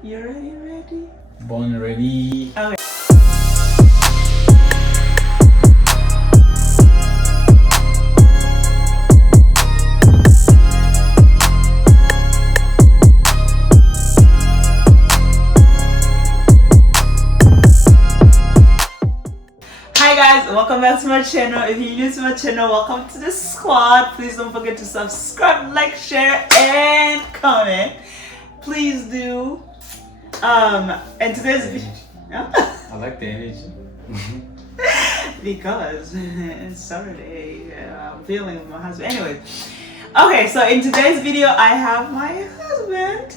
You ready? Ready? Born ready. Okay. Hi guys, welcome back to my channel. If you're new to my channel, welcome to the squad. Please don't forget to subscribe, like, share, and comment. Please do. And today's video. I like the energy. Because it's Saturday, I'm feeling with my husband. Anyway, okay, so in today's video, I have my husband.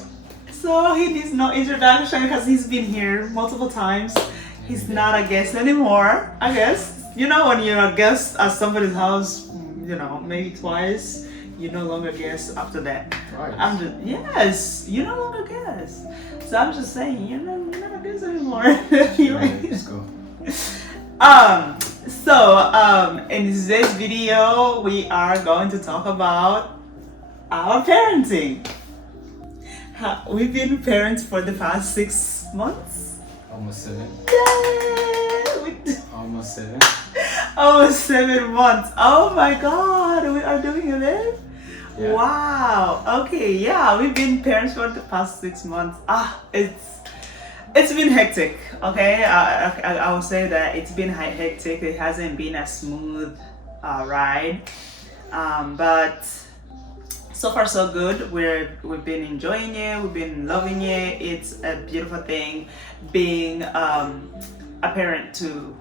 So he needs no introduction because he's been here multiple times. He's not a guest anymore, I guess. You know, when you're a guest at somebody's house, you know, maybe twice, you're no longer guest after that. Right. Yes, you're no longer guest. So I'm just saying, you're not a guest anymore. Anyway. Let's go. In today's video, we are going to talk about our parenting. We've been parents for the past 6 months. Almost 7. Yay! Almost 7. Almost 7 months. Oh my god, we are doing it. Yeah. Wow. Okay, yeah, we've been parents for the past 6 months. It's been hectic. Okay, I will say that it's been hectic. It hasn't been a smooth ride, but so far so good. We've been enjoying it. We've been loving it. It's a beautiful thing being a parent to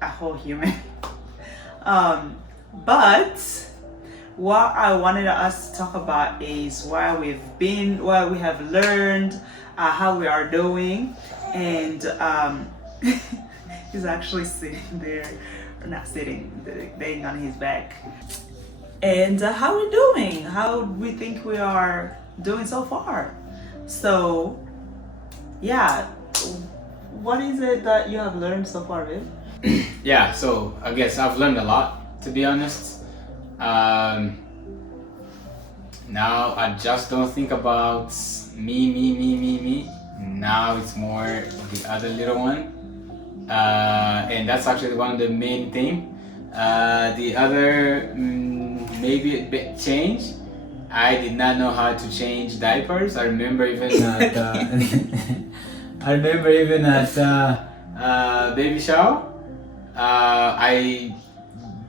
a whole human. But what I wanted us to talk about is where we've been, what we have learned, how we are doing, and he's actually sitting there, or not sitting, laying on his back. And how we're doing, how we think we are doing so far. So, yeah, what is it that you have learned so far, babe? Yeah, so I guess I've learned a lot, to be honest. Now I just don't think about me. Now it's more the other little one. And that's actually one of the main thing. The other maybe a bit change. I did not know how to change diapers. I remember even at baby shower. I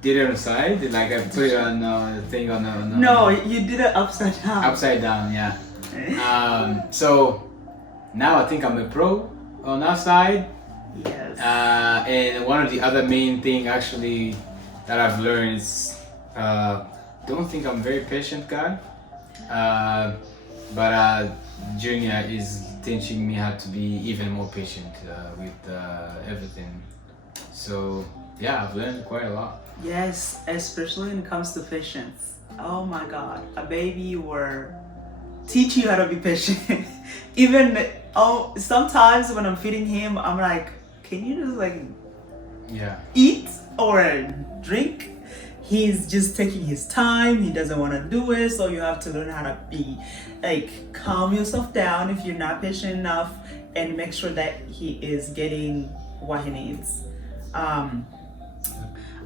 did it on the side, like I put it on the thing on the. No, you did it upside down. Upside down, yeah. So now I think I'm a pro on that side. Yes. And one of the other main thing actually that I've learned is don't think I'm a very patient guy. But Junior is teaching me how to be even more patient with everything. So yeah, I've learned quite a lot. Yes, especially when it comes to patience. Oh my god, a baby will teach you how to be patient. Even sometimes when I'm feeding him, I'm like, can you just like eat or drink? He's just taking his time. He doesn't want to do it, so you have to learn how to be like calm yourself down if you're not patient enough, and make sure that he is getting what he needs.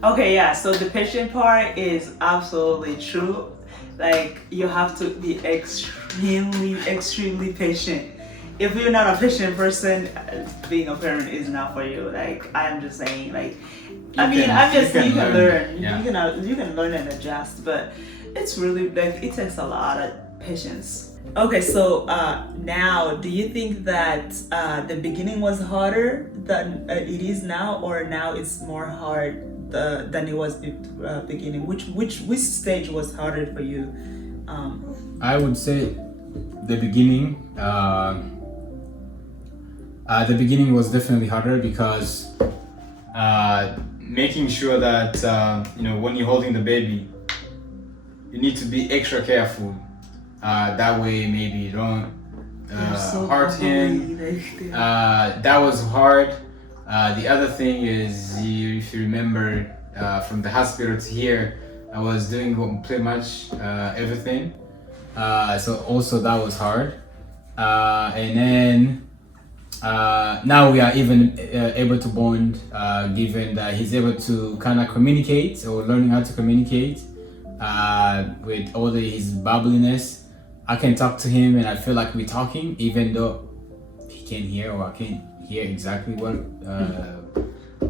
Okay, yeah, so the patient part is absolutely true. Like, you have to be extremely patient. If you're not a patient person, being a parent is not for you. Like, I'm just saying, like, you can learn. Yeah. You can learn and adjust, but it's really, like, it takes a lot of patience. Okay, so now, do you think that the beginning was harder than it is now, or now it's more hard than it was beginning? Which stage was harder for you? I would say the beginning. The beginning was definitely harder because making sure that when you're holding the baby, you need to be extra careful. That way, maybe you don't hurt him. That was hard. The other thing is, if you remember, from the hospital to here, I was doing pretty much everything. So also that was hard. And then now we are even able to bond, given that he's able to kind of communicate or learning how to communicate with all his bubbliness. I can talk to him and I feel like we're talking, even though he can't hear or I can't hear exactly what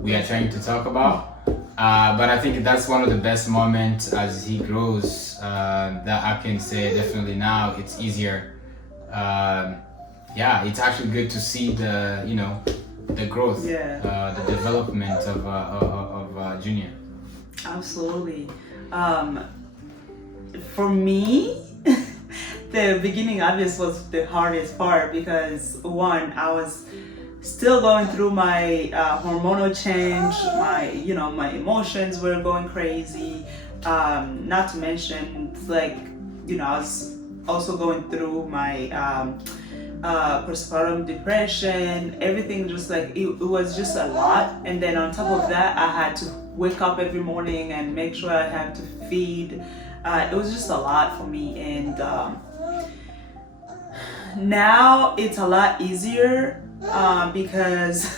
we are trying to talk about. But I think that's one of the best moments as he grows that I can say definitely now it's easier. Yeah, it's actually good to see the the growth, the development of Junior. Absolutely. For me, the beginning obviously was the hardest part because one, I was still going through my hormonal change. My emotions were going crazy. Not to mention, like, I was also going through my postpartum depression. Everything just like it was just a lot. And then on top of that, I had to wake up every morning and make sure I have to feed. It was just a lot for me, and now it's a lot easier because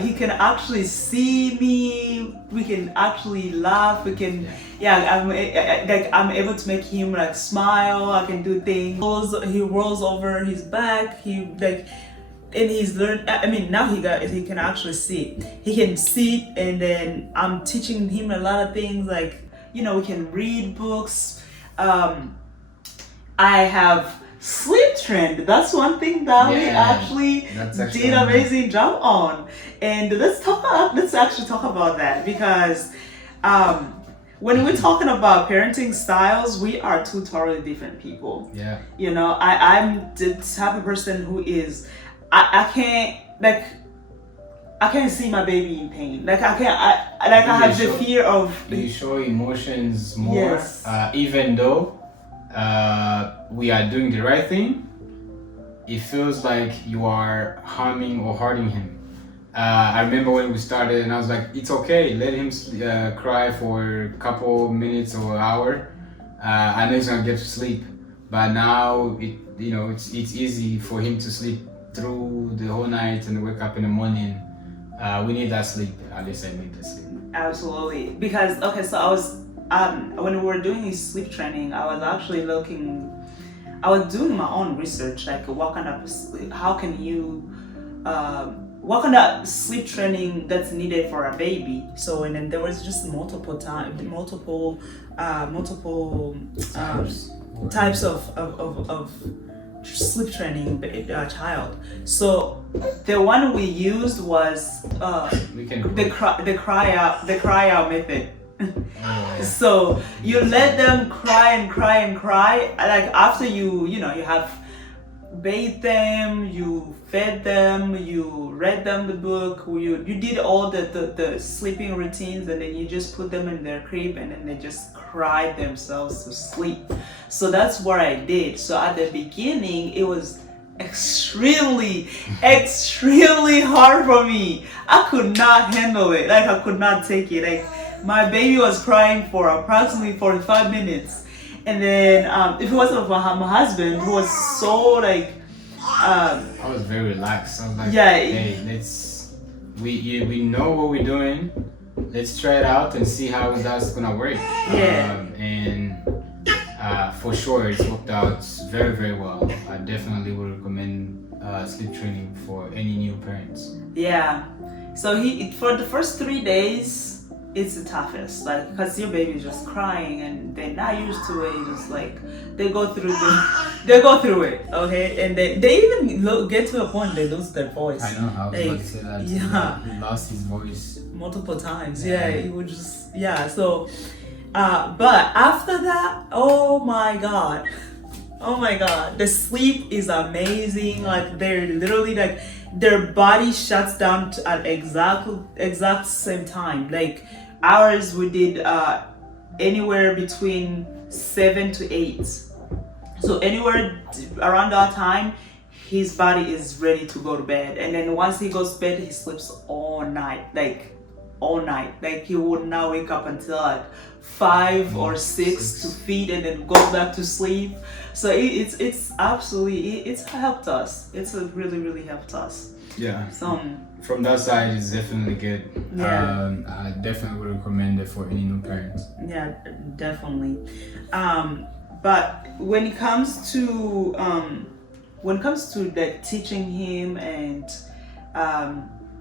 he can actually see me. We can actually laugh. We can, I'm able to make him like smile. I can do things. He rolls over his back. And he's learned. I mean, now he can actually see. He can see, and then I'm teaching him a lot of things. Like, we can read books. I have sleep trend. That's one thing that we actually did an amazing job on. And let's actually talk about that, because when we're talking about parenting styles, we are two totally different people. Yeah. I'm the type of person who is, I can't see my baby in pain. Like I have the fear of. You show emotions more, yes. Even though we are doing the right thing. It feels like you are harming or hurting him. I remember when we started, and I was like, "It's okay. Let him cry for a couple minutes or an hour. I know he's gonna get to sleep." But now it's easy for him to sleep through the whole night and wake up in the morning. We need that sleep. At least I need that sleep. Absolutely, because so I was when we were doing his sleep training, I was actually doing my own research, like what kind of sleep training that's needed for a baby. So, and then there was just multiple types of sleep training child. So the one we used was the cry out method. So you let them cry and cry and cry. Like after you have bathed them, you fed them, you read them the book, you did all the sleeping routines, and then you just put them in their crib, and then they just cried themselves to sleep. So that's what I did. So at the beginning, it was extremely hard for me. I could not handle it. Like I could not take it. Like my baby was crying for approximately 45 minutes. And then if it wasn't for my husband, who was so like I was very relaxed. I was like, yeah, hey, we know what we're doing. Let's try it out and see how that's gonna work. Yeah. And for sure, it's worked out very, very well. I definitely would recommend sleep training for any new parents. Yeah. So for the first 3 days, it's the toughest, like, because your baby is just crying and they're not used to it. It's like they go through it, okay, and they even get to a point they lose their voice. I know. I was about to say that. Yeah, he lost his voice multiple times. Yeah, he would just So, but after that, oh my god, the sleep is amazing. Like they're literally like their body shuts down at exact same time. Like ours, we did anywhere between 7 to 8. So anywhere around that time, his body is ready to go to bed. And then once he goes to bed, he sleeps all night. Like all night. Like he would not wake up until like 5 or 6 to feed and then go back to sleep. So it's absolutely it's helped us. It's really helped us. Yeah. So from that side, it's definitely good. Yeah. I definitely would recommend it for any new parents. yeah, definitely. But when it comes to like teaching him and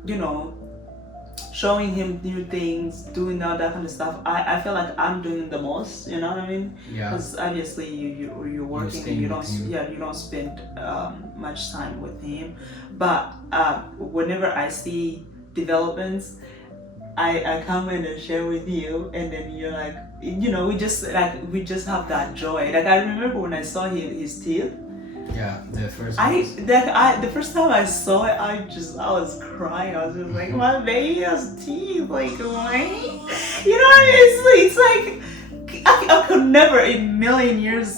you know, showing him new things, doing all that kind of stuff, I feel like I'm doing the most. You know what I mean? Yeah. Because obviously you're working and you don't spend much time with him. But whenever I see developments, I come in and share with you, and then you're like, you know, we just have that joy. Like I remember when I saw his teeth. Yeah, the first. The first time I saw it, I was crying. I was just like, my baby has teeth. Like, what? You know what I mean? It's like I could never in a million years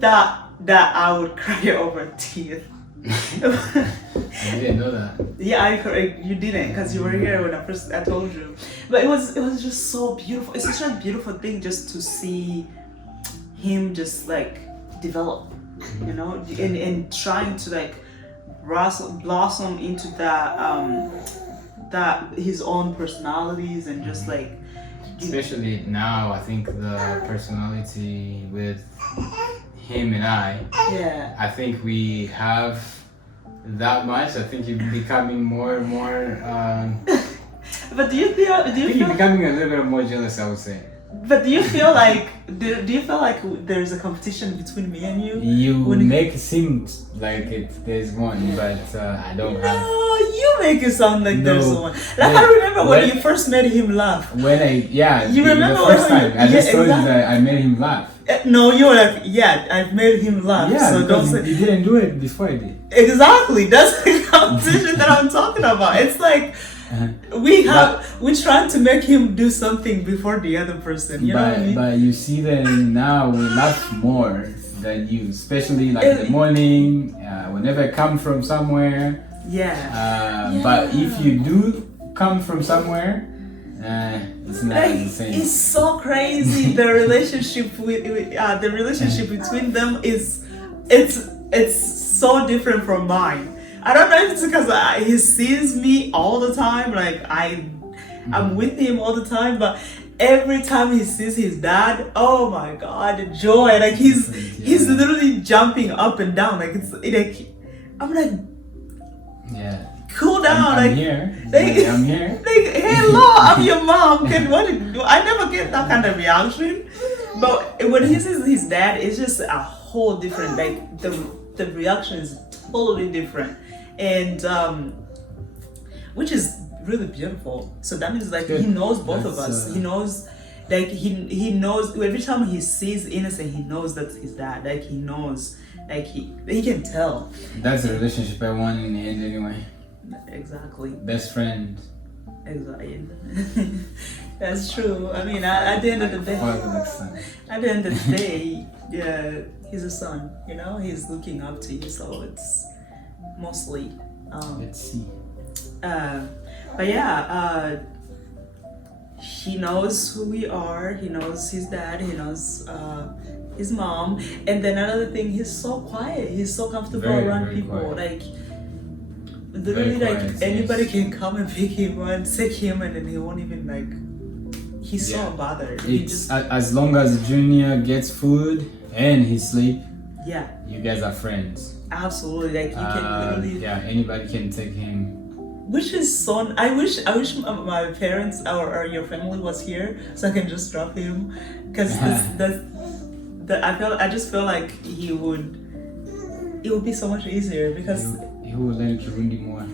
that I would cry over teeth. I didn't know that. Yeah, you didn't, because you were here when I told you. But it was just so beautiful. It's such a beautiful thing just to see him just like develop, you know, and trying to like blossom into that his own personalities and just like. Especially now, I think the personality with him and Yeah. I think we have that much. I think you're becoming more and more. But do you feel? You're becoming a little bit more jealous, I would say. But do you feel like there's a competition between me and you? You make it seem like there's one, but I don't have. No, you make it sound like there's No. one. Like I remember when you first made him laugh. You remember the first when time I just told you exactly. that I made him laugh. No, you were like, yeah, I've made him laugh. Yeah, so don't because say you didn't do it before I did. exactly. That's the competition that I'm talking about. It's like we're trying to make him do something before the other person. You know what I mean? But you see that now we laugh more than you, especially like in the morning, whenever I come from somewhere. Yeah. But if you do come from somewhere, it's not the same. It's so crazy. The relationship between them it's so different from mine. I don't know if it's because he sees me all the time. Like I'm with him all the time, but every time he sees his dad, oh my God, the joy! Like he's literally jumping up and down. Like it's like I'm like, yeah. Cool down, I'm here. I'm here. Like, hello, I'm your mom. I never get that kind of reaction. But when he sees his dad, it's just a whole different. Like the reaction is totally different, and which is really beautiful. So that means like he knows both of us. He knows, like he knows every time he sees Innocent, he knows that's his dad. Like he knows, like he can tell. That's the relationship I want in the end, anyway. Exactly. Best friend. Exactly. That's true. I mean, at the end of the day, at the end of the day, yeah, he's a son. You know, he's looking up to you, so it's mostly. Let's see. But yeah, he knows who we are. He knows his dad. He knows his mom. And then another thing, he's so quiet. He's so comfortable around people. Quiet. Like. Literally, like anybody can come and pick him and take him, and then he won't even like. He's so bothered. It's as long as Junior gets food and he sleep. Yeah. You guys are friends. Absolutely, like you can literally. Yeah, anybody can take him. Which is so. I wish my parents or your family was here so I can just drop him, because I just feel like it would be so much easier because. He will learn Kirundi more.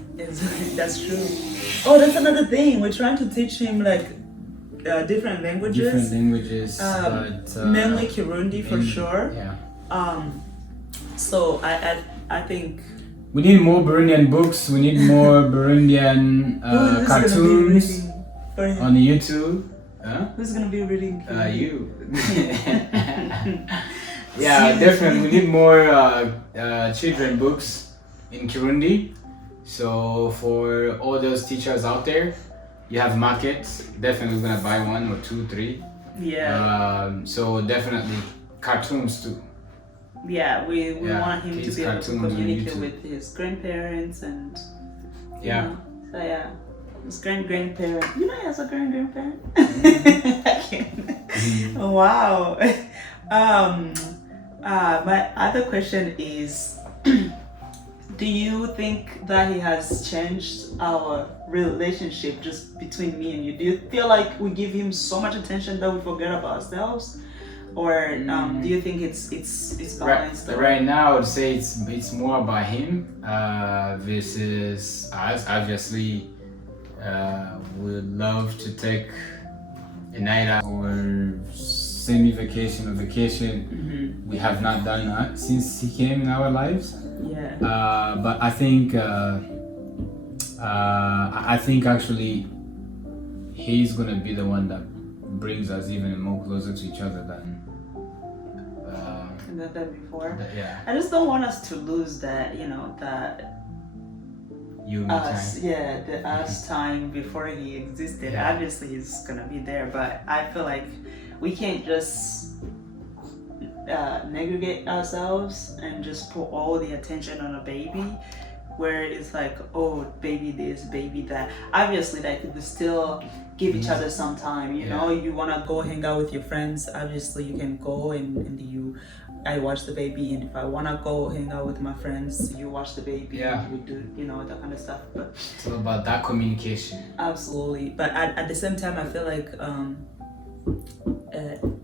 That's true. Oh, that's another thing. We're trying to teach him like different languages. But mainly Kirundi for sure. Yeah. So I think we need more Burundian books. We need more Burundian cartoons on YouTube. Huh? Who's gonna be reading? You. Yeah, definitely. We need more children books in Kirundi. So for all those teachers out there, you have markets, definitely gonna buy one or two, three. So definitely cartoons too. Yeah, we want him to kids be able to cartoons on communicate YouTube. with his grandparents and you Yeah. know, so yeah, his grandparent. You know, he has a grandparent. I can't. Wow. My other question is, do you think that he has changed our relationship just between me and you? Do you feel like we give him so much attention that we forget about ourselves, or do you think it's balanced? Right now, I would say it's more about him versus us. Obviously, we'd love to take a night out or semi-vacation or vacation. We have not done that since he came in our lives. Yeah. But I think actually he's gonna be the one that brings us even more closer to each other than Before. Yeah. I just don't want us to lose that, you know, that You us, time. yeah, the us time before he existed. Yeah. Obviously, he's gonna be there, but I feel like we can't just negate ourselves and just put all the attention on a baby, where it's like, oh, baby this, baby that. Obviously, like we still give each other some time. You know, you wanna go hang out with your friends. Obviously, you can go and I watch the baby, and if I wanna go hang out with my friends, you watch the baby. Yeah. We do, you know, that kind of stuff. But It's all about that communication. absolutely. But at the same time, I feel like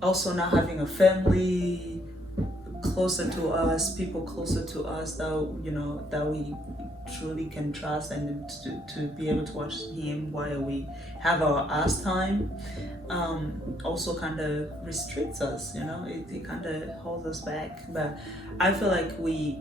also not having a family closer to us, people closer to us that, you know, that we truly can trust, and to be able to watch him while we have our us time, also kind of restricts us, you know. It kind of holds us back. But I feel like we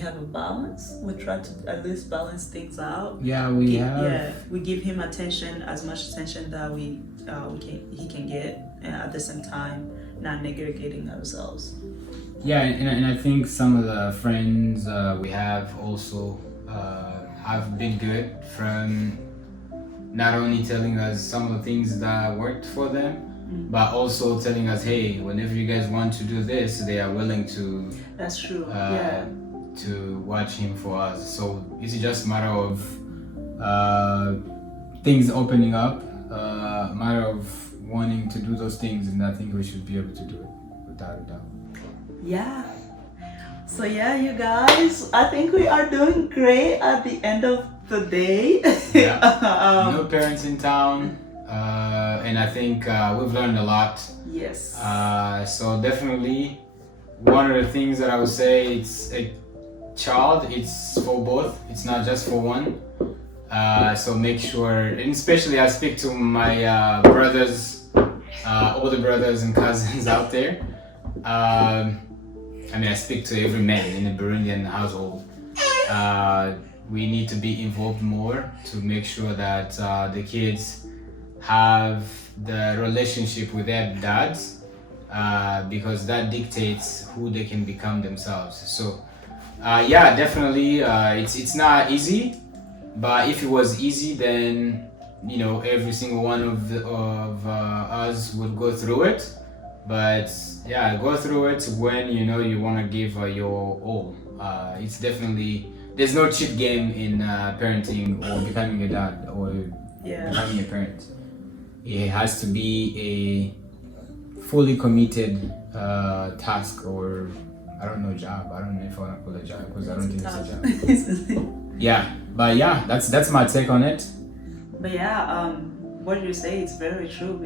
have a balance. We try to at least balance things out. Yeah, we have. Yeah, we give him attention, as much attention that he can get, and at the same time not negating ourselves. Yeah, and I think some of the friends we have also have been good from not only telling us some of the things that worked for them, but also telling us, hey, whenever you guys want to do this, they are willing to. That's true. To watch him for us. So it's just a matter of things opening up, matter of wanting to do those things, and I think we should be able to do it without a doubt. Yeah. So yeah, you guys, I think we are doing great at the end of the day. Yeah. No parents in town, and I think we've learned a lot. Yes. So definitely, one of the things that I would say, it's a child, it's for both, it's not just for one. So make sure, and especially I speak to my brothers, older brothers and cousins out there. I mean, I speak to every man in the Burundian household. We need to be involved more to make sure that the kids have the relationship with their dads, because that dictates who they can become themselves. So yeah, definitely, it's not easy, but if it was easy, then, you know, every single one of us would go through it. But yeah, go through it when you know you want to give your all. It's definitely, there's no cheat game in parenting or becoming a dad or becoming a parent. It has to be a fully committed task, or I don't know, job. I don't know if I want to call it a job, because I don't think it's a job. Yeah, but yeah, that's my take on it. But yeah, what you say is very true,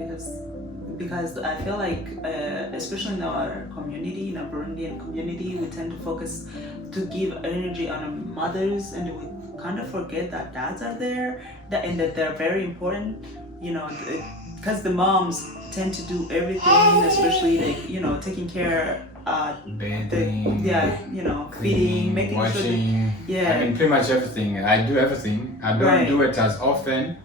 because I feel like, especially in our community, in our Burundian community, we tend to focus to give energy on mothers, and we kind of forget that dads are there, and that they're very important, you know, because the moms tend to do everything, especially like, you know, taking care, bathing, you know, feeding, making watching, sure I mean, pretty much everything. I do everything. I don't do it as often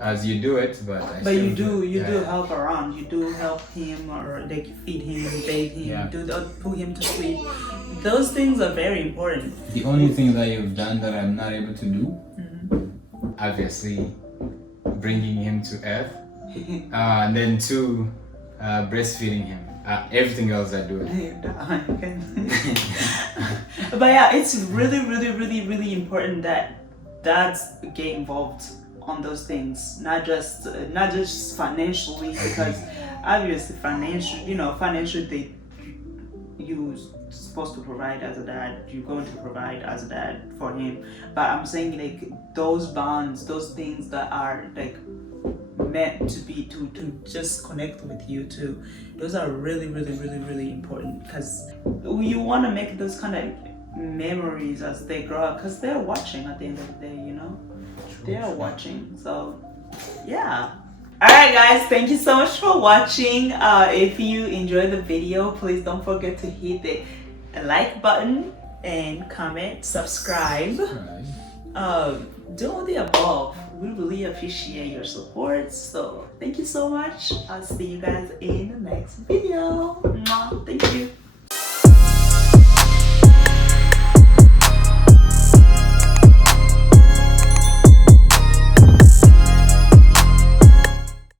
as you do it, but you do help around. You do help him, or like feed him, bathe him, put him to sleep. Those things are very important. The only thing that you've done that I'm not able to do, obviously, bringing him to earth, and then 2, breastfeeding him. Everything else I do. But yeah, it's really, really, really, really important that dads get involved on those things, not just financially, because obviously financially you're supposed to provide as a dad, you're going to provide as a dad for him, but I'm saying like those bonds, those things that are like meant to be to just connect with you too, those are really, really, really, really important, because you want to make those kind of memories as they grow up, because they're watching at the end of the day, they are watching. So yeah. Alright guys, thank you so much for watching. If you enjoyed the video, please don't forget to hit the like button and comment, subscribe. Do all the above. We really appreciate your support. So thank you so much. I'll see you guys in the next video. Mwah. Thank you.